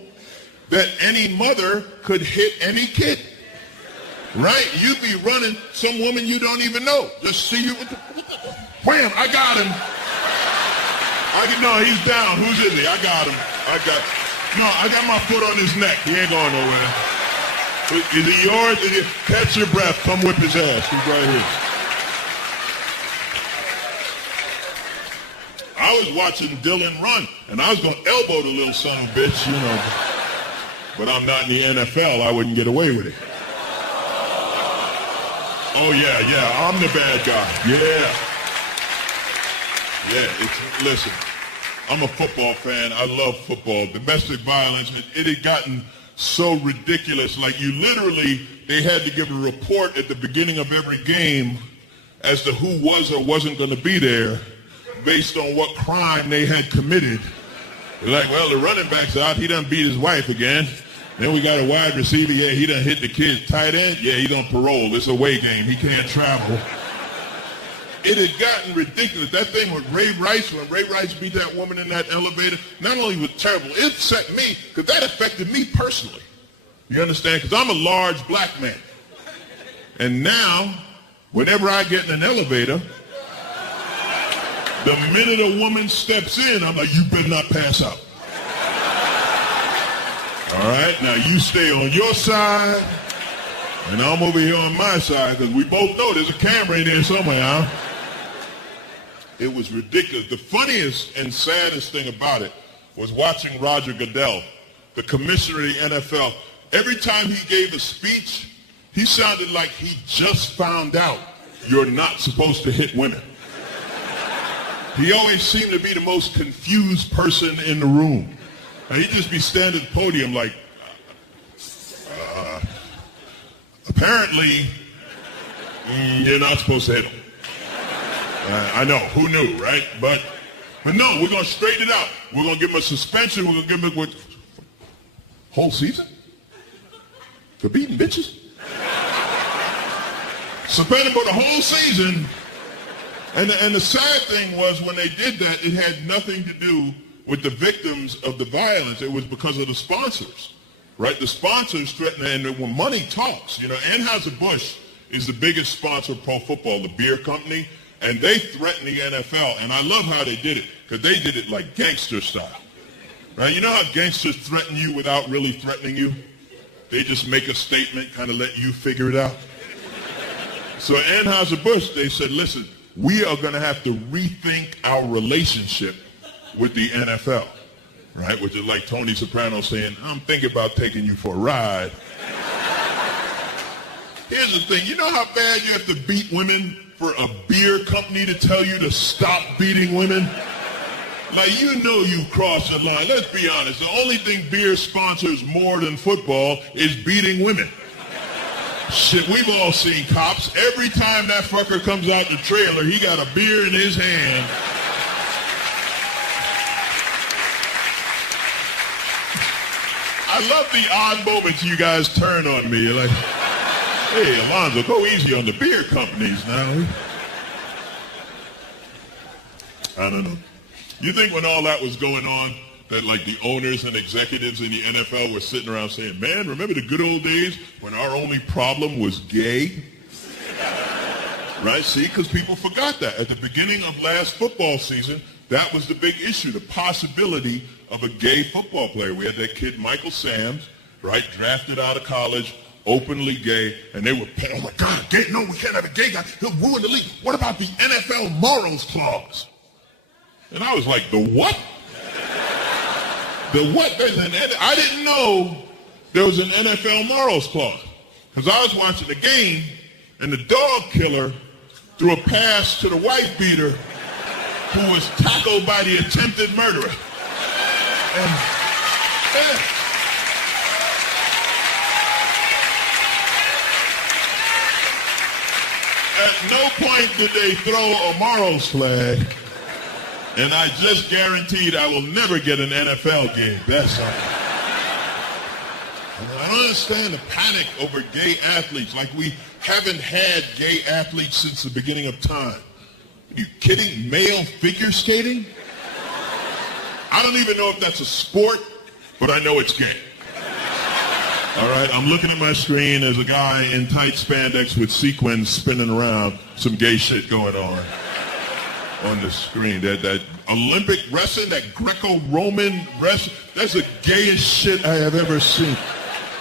that any mother could hit any kid. Right? You'd be running, some woman you don't even know. Just see you, wham, I got him. No, he's down. Whose is he? I got him. I got my foot on his neck. He ain't going nowhere. Is he yours? Catch your breath. Come whip his ass. He's right here. I was watching Dylan run, and I was going to elbow the little son of a bitch, you know. But I'm not in the NFL. I wouldn't get away with it. Oh, yeah, I'm the bad guy. Yeah, listen, I'm a football fan. I love football. Domestic violence, it had gotten so ridiculous. Like they had to give a report at the beginning of every game as to who was or wasn't going to be there based on what crime they had committed. They're like, well, the running back's out. He done beat his wife again. Then we got a wide receiver. Yeah, he done hit the kid. Tight end? Yeah, he's on parole. It's a away game. He can't travel. It had gotten ridiculous. That thing with Ray Rice, when Ray Rice beat that woman in that elevator, not only was it terrible, it upset me because that affected me personally. You understand? Because I'm a large black man. And now, whenever I get in an elevator, the minute a woman steps in, I'm like, you better not pass out. All right, now you stay on your side, and I'm over here on my side, because we both know there's a camera in there somewhere, huh? It was ridiculous. The funniest and saddest thing about it was watching Roger Goodell, the commissioner of the NFL. Every time he gave a speech, he sounded like he just found out you're not supposed to hit women. He always seemed to be the most confused person in the room. And he'd just be standing at the podium like, apparently, you're not supposed to hit him. I know, who knew, right? But no, we're going to straighten it out. We're going to give him a suspension. We're going to give him a whole season? For beating bitches? Suspend him for the whole season. And the sad thing was when they did that, it had nothing to do with the victims of the violence. It was because of the sponsors, right? The sponsors threatened, and when money talks, you know, Anheuser-Busch is the biggest sponsor of pro football, the beer company, and they threatened the NFL, and I love how they did it, because they did it like gangster style, right? You know how gangsters threaten you without really threatening you? They just make a statement, kind of let you figure it out. So Anheuser-Busch, they said, listen, we are going to have to rethink our relationship with the NFL, right? Which is like Tony Soprano saying, I'm thinking about taking you for a ride. Here's the thing, you know how bad you have to beat women for a beer company to tell you to stop beating women? Like, you know you crossed the line. Let's be honest, the only thing beer sponsors more than football is beating women. Shit, we've all seen Cops. Every time that fucker comes out the trailer, he got a beer in his hand. I love the odd moments you guys turn on me. You're like, hey, Alonzo, go easy on the beer companies now. I don't know. You think when all that was going on, that like the owners and executives in the NFL were sitting around saying, man, remember the good old days when our only problem was gay? Right? See, because people forgot that. At the beginning of last football season, that was the big issue, the possibility of a gay football player. We had that kid, Michael Sams, right, drafted out of college, openly gay, and they were, oh my God, gay, no, we can't have a gay guy. He'll ruin the league. What about the NFL morals clause? And I was like, the what? The what? I didn't know there was an NFL morals clause. Because I was watching the game, and the dog killer threw a pass to the wife beater who was tackled by the attempted murderer. At no point did they throw a morals flag, and I just guaranteed I will never get an NFL game. That's all. I don't understand the panic over gay athletes, like we haven't had gay athletes since the beginning of time. Are you kidding? Male figure skating? I don't even know if that's a sport, but I know it's gay. All right, I'm looking at my screen. There's a guy in tight spandex with sequins spinning around. Some gay shit going on the screen. That Olympic wrestling, that Greco-Roman wrestling, that's the gayest shit I have ever seen.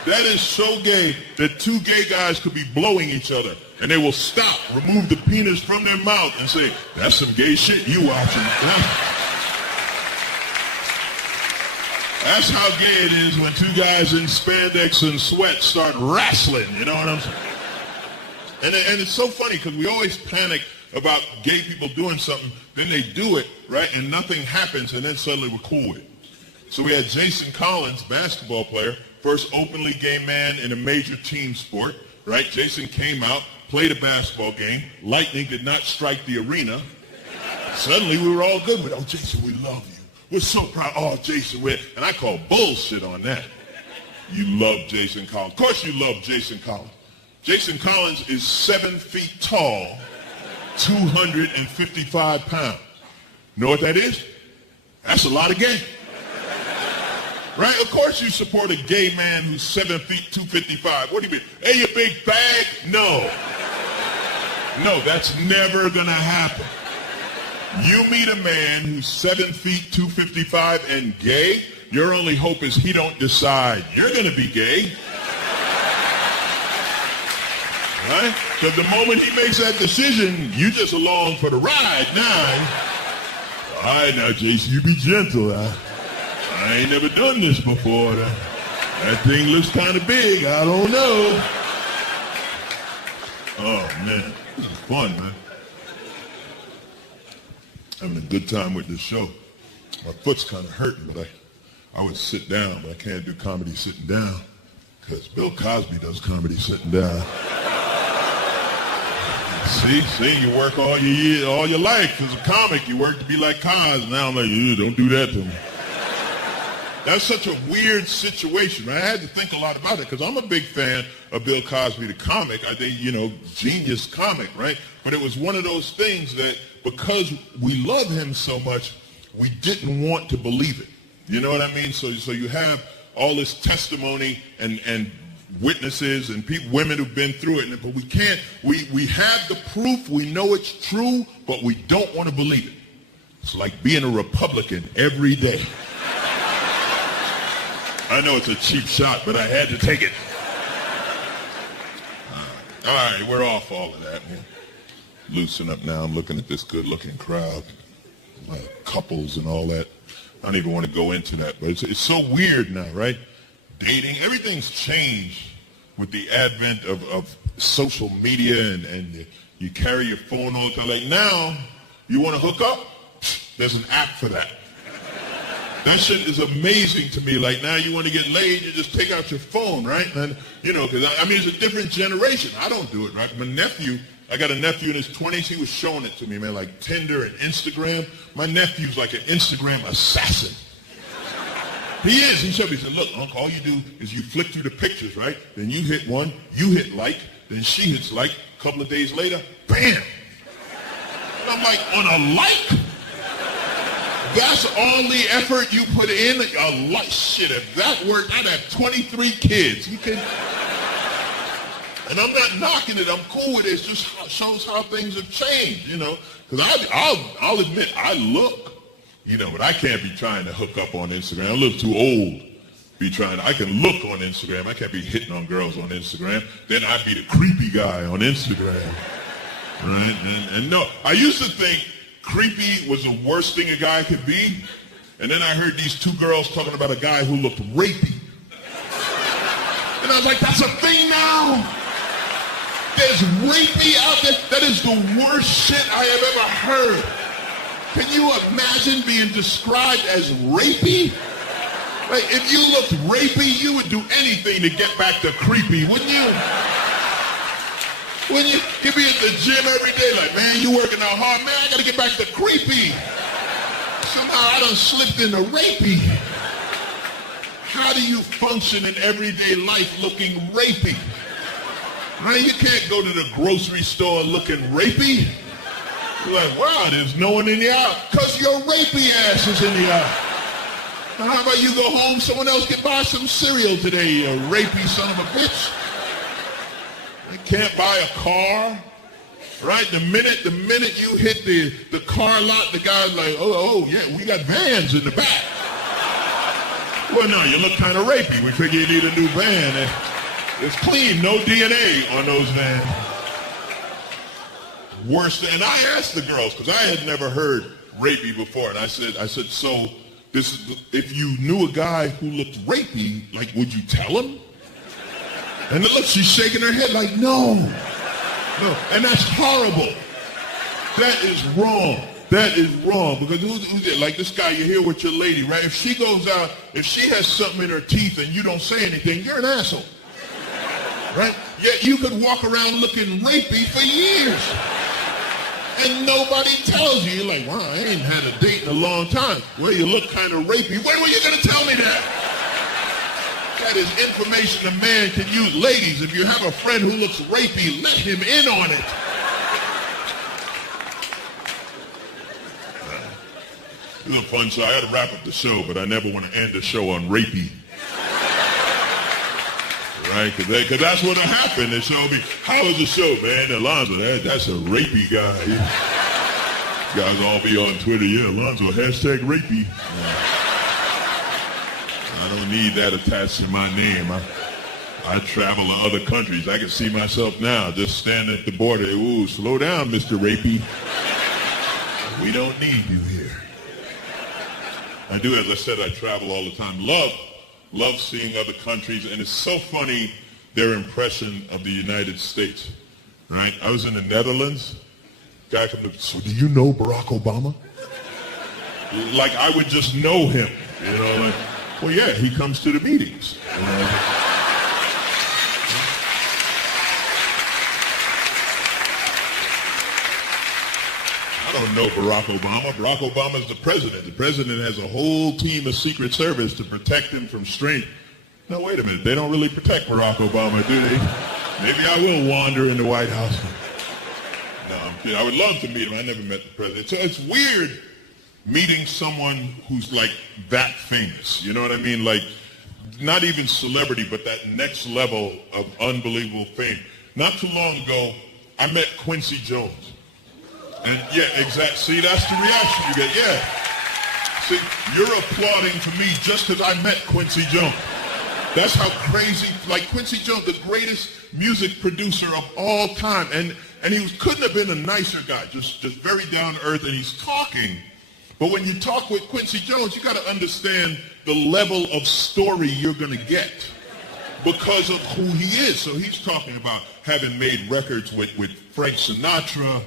That is so gay that two gay guys could be blowing each other, and they will stop, remove the penis from their mouth, and say, that's some gay shit you watching. That's how gay it is when two guys in spandex and sweat start wrestling, you know what I'm saying? And it's so funny because we always panic about gay people doing something, then they do it, right, and nothing happens, and then suddenly we're cool with it. So we had Jason Collins, basketball player, first openly gay man in a major team sport, right? Jason came out, played a basketball game. Lightning did not strike the arena. Suddenly we were all good with, oh, Jason, we love you. We're so proud. Oh, Jason, and I call bullshit on that. You love Jason Collins. Of course you love Jason Collins. Jason Collins is 7 feet tall, 255 pounds. Know what that is? That's a lot of gay. Right? Of course you support a gay man who's 7 feet, 255. What do you mean? Hey, you big fag? No. No, that's never going to happen. You meet a man who's 7 feet, 255 and gay, your only hope is he don't decide you're going to be gay. Right? Because the moment he makes that decision, you just along for the ride now. All right, now, Jason, you be gentle. I ain't never done this before. That thing looks kind of big. I don't know. Oh, man. This is fun, man. Having a good time with this show. My foot's kind of hurting, but I would sit down, but I can't do comedy sitting down because Bill Cosby does comedy sitting down. See, you work all your life as a comic. You work to be like Cos. Now I'm like, don't do that to me. That's such a weird situation, right? I had to think a lot about it because I'm a big fan of Bill Cosby, the comic. I think, genius comic, right? But it was one of those things that because we love him so much, we didn't want to believe it. You know what I mean? So you have all this testimony and witnesses and women who've been through it, but we can't. We have the proof. We know it's true, but we don't want to believe it. It's like being a Republican every day. I know it's a cheap shot, but I had to take it. All right, we're off all of that. Loosen up now. I'm looking at this good-looking crowd, couples and all that. I don't even want to go into that, but it's so weird now, right? Dating, everything's changed with the advent of social media and you carry your phone all the time. Like now, you want to hook up? There's an app for that. That shit is amazing to me. Like now you want to get laid, you just take out your phone, right? And because it's a different generation. I don't do it, right? I got a nephew in his 20s. He was showing it to me, man, like Tinder and Instagram. My nephew's like an Instagram assassin. He is. He showed me. He said, look, Uncle, all you do is you flick through the pictures, right? Then you hit one, you hit like, then she hits like. A couple of days later, bam! And I'm like, on a like? That's all the effort you put in? A like, shit, if that worked, I'd have 23 kids. And I'm not knocking it. I'm cool with it. It just shows how things have changed, Because I'll admit, I look, but I can't be trying to hook up on Instagram. I'm a little too old to be trying to. I can look on Instagram. I can't be hitting on girls on Instagram. Then I'd be the creepy guy on Instagram. Right? And no, I used to think creepy was the worst thing a guy could be. And then I heard these two girls talking about a guy who looked rapey. And I was like, that's a thing now? There's rapey out there? That is the worst shit I have ever heard. Can you imagine being described as rapey? Like, if you looked rapey, you would do anything to get back to creepy, wouldn't you? When you'd be at the gym every day, like, man, you working out hard, man, I gotta get back to creepy. Somehow I done slipped into rapey. How do you function in everyday life looking rapey? Right? You can't go to the grocery store looking rapey. You're like, wow, there's no one in the aisle. Because your rapey ass is in the aisle. Now, how about you go home, someone else can buy some cereal today, you rapey son of a bitch. I can't buy a car. Right? The minute you hit the car lot, the guy's like, oh, yeah, we got vans in the back. Well, no, you look kind of rapey. We figure you need a new van. It's clean, no DNA on those vans. Worst, and I asked the girls, because I had never heard rapey before, and I said, so this is, if you knew a guy who looked rapey, like, would you tell him? And look, she's shaking her head like, no, and that's horrible. That is wrong. That is wrong, because who's it? Like this guy, you're here with your lady, right? If she goes out, if she has something in her teeth and you don't say anything, you're an asshole, right? Yet you could walk around looking rapey for years, and nobody tells you. You're like, wow, I ain't had a date in a long time. Well, you look kind of rapey. When were you gonna tell me that? That is information a man can use. Ladies, if you have a friend who looks rapey, let him in on it. It was a fun show. I had to wrap up the show, but I never want to end the show on rapey. Right? Because that's what'll happen. They show me, how was the show, man? Alonzo, that's a rapey guy. You guys all be on Twitter, yeah, Alonzo, hashtag rapey. I don't need that attached to my name. I travel to other countries. I can see myself now just standing at the border. Ooh, slow down, Mr. Rapey. We don't need you here. I do, as I said, I travel all the time. Love seeing other countries, and it's so funny, their impression of the United States, right? I was in the Netherlands. Guy comes up, so do you know Barack Obama? Like I would just know him, you know, like, well, yeah, he comes to the meetings. You know? I don't know Barack Obama. Barack Obama is the president. The president has a whole team of Secret Service to protect him from strength. Now, wait a minute. They don't really protect Barack Obama, do they? Maybe I will wander in the White House. No, I'm kidding. I would love to meet him. I never met the president. So it's weird meeting someone who's like that famous. You know what I mean? Like, not even celebrity, but that next level of unbelievable fame. Not too long ago, I met Quincy Jones. And yeah, exactly. See, that's the reaction you get. Yeah. See, you're applauding for me just because I met Quincy Jones. That's how crazy, like Quincy Jones, the greatest music producer of all time. And he couldn't have been a nicer guy, just very down to earth, and he's talking. But when you talk with Quincy Jones, you got to understand the level of story you're going to get because of who he is. So he's talking about having made records with Frank Sinatra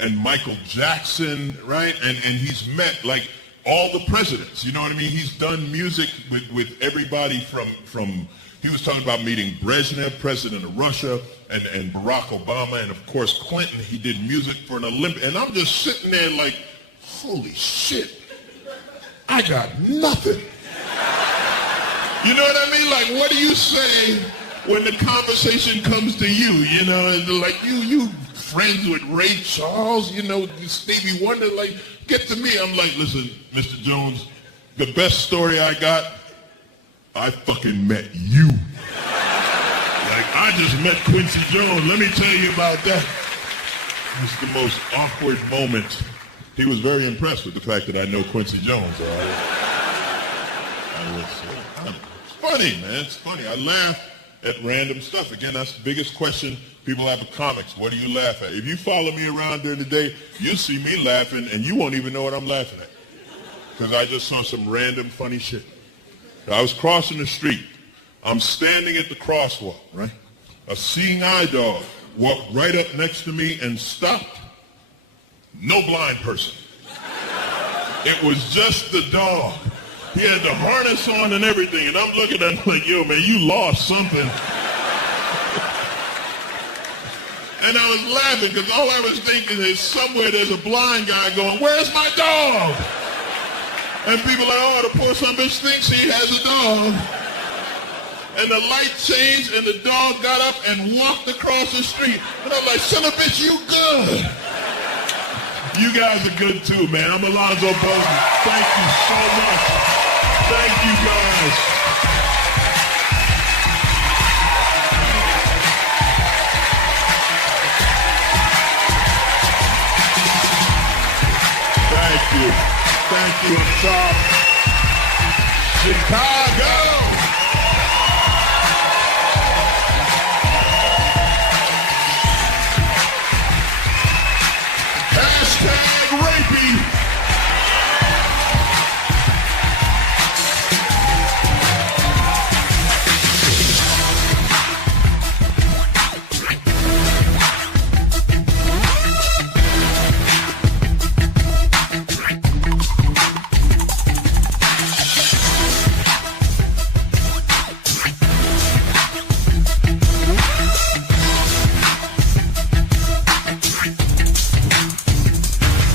and Michael Jackson, right? And he's met like all the presidents, you know what I mean? He's done music with everybody from he was talking about meeting Brezhnev, president of Russia, and Barack Obama, and of course Clinton. He did music for an Olympic, and I'm just sitting there like, holy shit, I got nothing. You know what I mean? Like, what do you say when the conversation comes to you? You know, like you friends with Ray Charles, you know, Stevie Wonder, like, get to me. I'm like, listen, Mr. Jones, the best story I got, I fucking met you. Like, I just met Quincy Jones. Let me tell you about that. It's the most awkward moment. He was very impressed with the fact that I know Quincy Jones. It's funny, man. It's funny. I laugh at random stuff. Again, that's the biggest question people have in comics. What do you laugh at? If you follow me around during the day, you'll see me laughing, and you won't even know what I'm laughing at because I just saw some random funny shit. I was crossing the street. I'm standing at the crosswalk, right? A seeing eye dog walked right up next to me and stopped. No blind person. It was just the dog. He had the harness on and everything, and I'm looking at him like, yo, man, you lost something. And I was laughing because all I was thinking is somewhere there's a blind guy going, where's my dog? And people are like, oh, the poor son of a bitch thinks he has a dog. And the light changed, and the dog got up and walked across the street. And I'm like, son of a bitch, you good. You guys are good too, man. I'm Alonzo Bodden. Thank you so much. Thank you, guys. Thank you. Thank you, up top. Chicago.